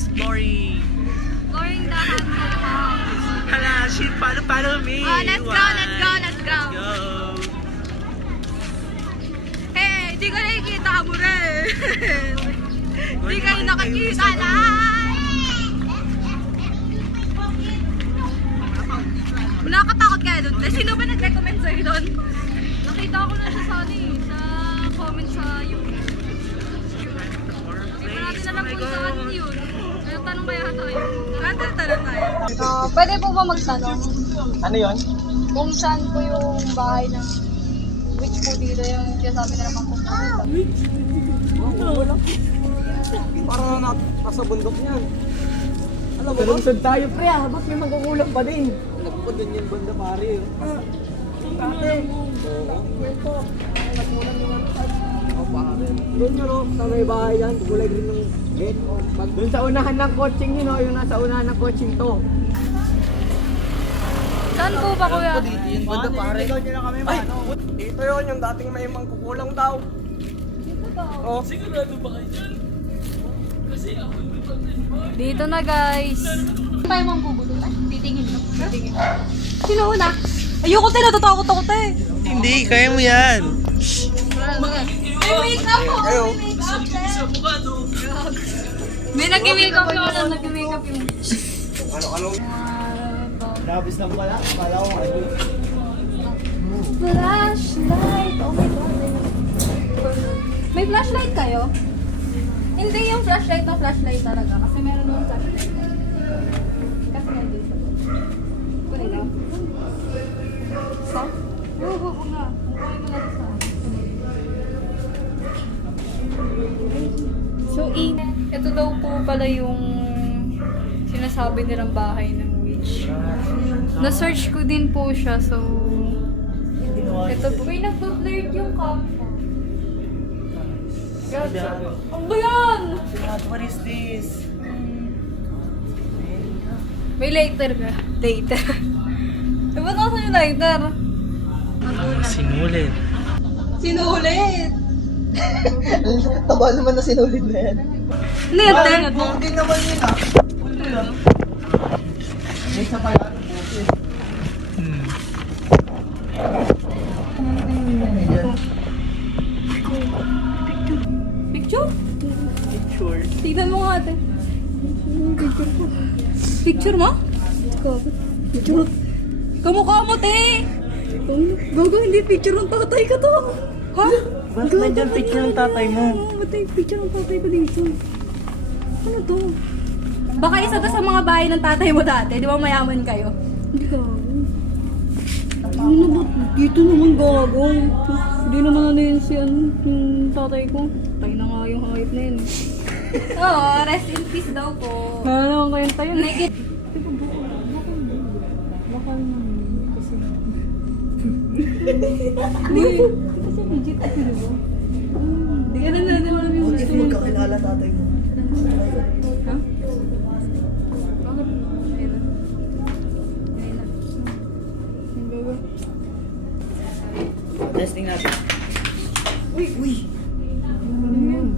exploring. Exploring the haunted house. Hala, shit, follow me. Let's go, let's go, let's go. Let's go. Hey, di ko nakikita mo rin. Di kayo nakikita lang. Nakakatakot kaya doon. Sino ba nag-recommend sa'yo doon? Nakita ko na siya sa comment sa YouTube. Hindi pa natin alam kung saan yun. Ano tanong kaya tayo? Tanong tayo. Pwede po ba magtanong? Ano yun? Kung saan po yung bahay ng witch po dito yung sinasabi na naman kung Wala. Para nasa bundok niyan. Alam mo ba? Lungsod tayo pre, ba't may magkukulang pa din? Alam ko dun yung banda pare. Pare. Oo. Kwento. Nagkulang yung ano. Oo pare. Doon yun o, sa may bahay yan. Kulay green ng gate. Doon sa unahan ng coaching yun o, yung nasa unahan ng coaching to. saan po ba kuya? Dito yung banda pare. Ay, dito yun yung dating may mangkukulang daw. Oh. Sigurado ba kayo dyan? Kasi ako Dito na guys. Tayo mong bubulutan? Titingin lang. Titingin. Sino una? Ayoko tayo, natatakot ako tayo. Hindi, kaya mo yan. May makeup po. May makeup May nag-makeup yung ano, nag-makeup yung... Ano? Labis lang pala. Kala ko ano. Flashlight. Oh my God. May flashlight kayo? Hindi yung flashlight na flashlight talaga. Kasi meron yung flashlight. Kasi nandito. Kunin ka. Stop? Oo nga. Kunin mo na sa So, ito daw po pala yung sinasabi nilang bahay ng witch. Na-search ko din po siya, so... Ito po. May nagpa-blurred yung cam ko. Ano ba yan? What is this? May lighter ka. Lighter. Ba't nasa yung lighter? Sinulit. Sinulit! Taba naman na sinulit na yan. Lighter? Hindi naman yun ah. May isa pala. Hmm. Picture? Picture. Tignan mo nga ate. Picture ko. Picture mo? Picture. Kamukha mo, te! Gago, hindi picture ng tatay ka to. Ha? Bakit nandiyan picture ng tatay mo? Matay, picture ng tatay ko dito. Ano to? Baka isa to sa mga bahay ng tatay mo dati. Di ba mayaman kayo? Hindi ka. Ano ba? Dito naman gago. Hindi naman ano yun si yung tatay ko. Tayo na nga yung hayop na yun. Oo, rest in peace daw po. Ano naman kayong tayo? Naked. Baka naman. Kasi... Hindi. Kasi legit ako, di ba? Hindi ka na naman yung gusto mo. Magkakilala tatay mo. Ha? Bakit? Ayun na. Ayun na. Ang gago. Testing natin. Uy! Ano yun?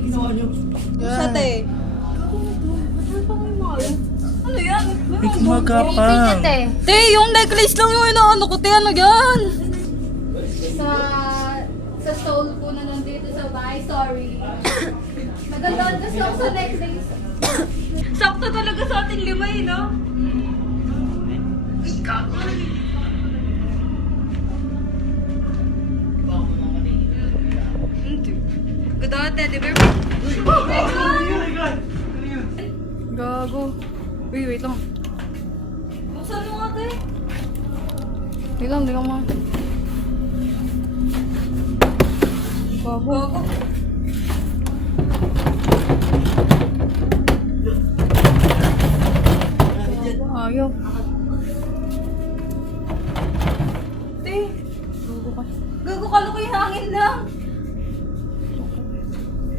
Ginawa niyo? Sa te. Ano yan? May gumagapang. Te, yung necklace lang yung inaano ko. Te, ano yan? Sa soul po na nandito sa bahay. Sorry. Nagandaan kasi ako sa necklace. Sakto talaga sa ating lima eh, no? Good on, teddy bear. Gago. Uy, wait lang. Buksan mo nga, te. Wait lang, mo. Gago. Ayaw. Te. Gago ka. Gago ka, ko yung hangin lang.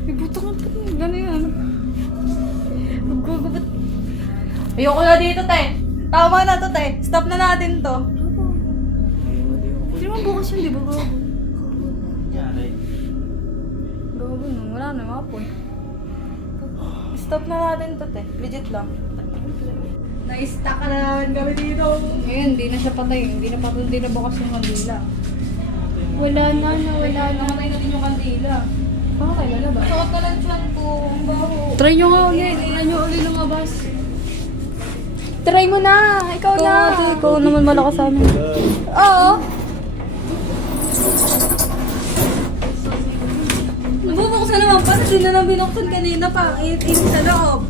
Ibuto ka pa. Gano'n yan. Gago ba't? Ayoko na dito, te. Tama na to, te. Stop na natin to. Hindi naman bukas yun, di ba, gago? Gago, wala na, mapoy. Stop na natin to, te. Legit lang. Na-stuck ka na kami dito. Ngayon, hindi na siya patay. Hindi na bukas yung kandila. Wala na. Namatay na din yung kandila. Baka kailan na ba? Sakot na lang siyan ko. Ang baho. Try nyo nga ulit. Try nyo ulit lumabas. Try mo na. Ikaw na. Ikaw naman malakas sa amin. Oo. Nabubuksan naman pa. Hindi na lang binuksan kanina pa. Inis sa loob.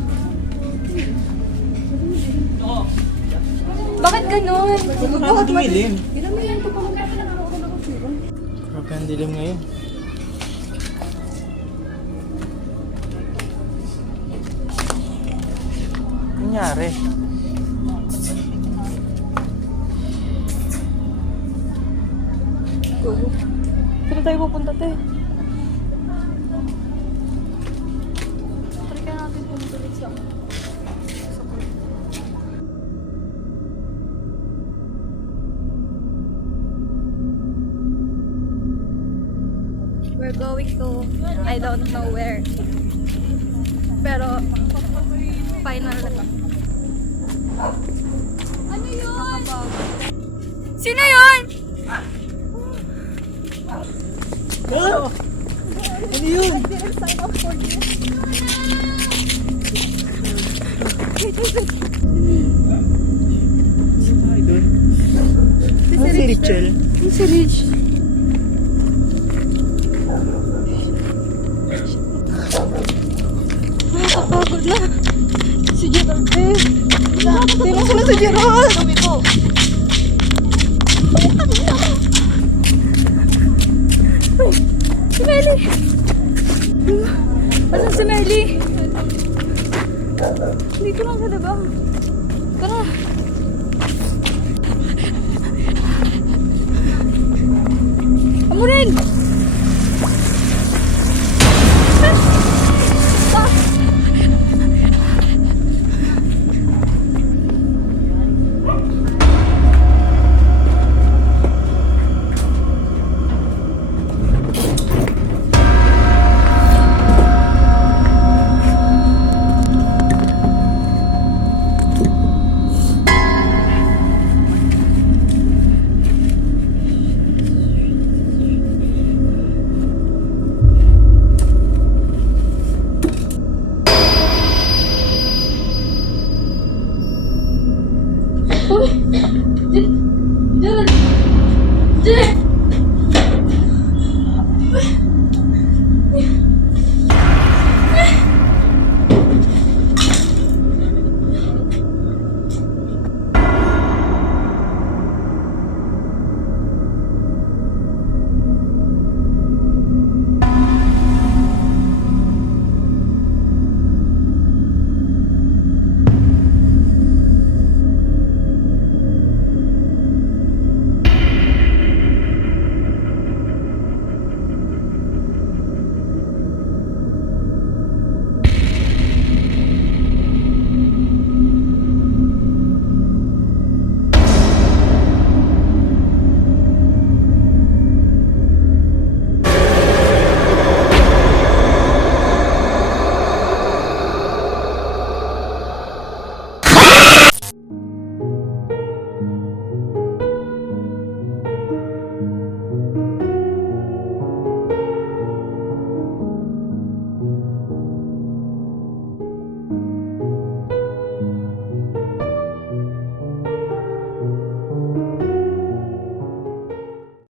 Bakit ganun? Bakit dumilim? Ginamihan ko pa magkakaroon na ako ng sira. Grabe ang dilim ngayon. Nangyari? Saan tayo pupunta, te? Try ka natin pumunta ulit sa We're going to, I don't know where. Pero, final na to. Ano yun? Sino yun? Oh! Ano yun? Ay, doon. Si Richel. Si Rich. Nakakapagod na. Si Gerald, eh. Hindi mo sila si Gerald. Kami ko. Si Melly. Asan si Melly? Dito lang sa labang. Tara. Amo rin.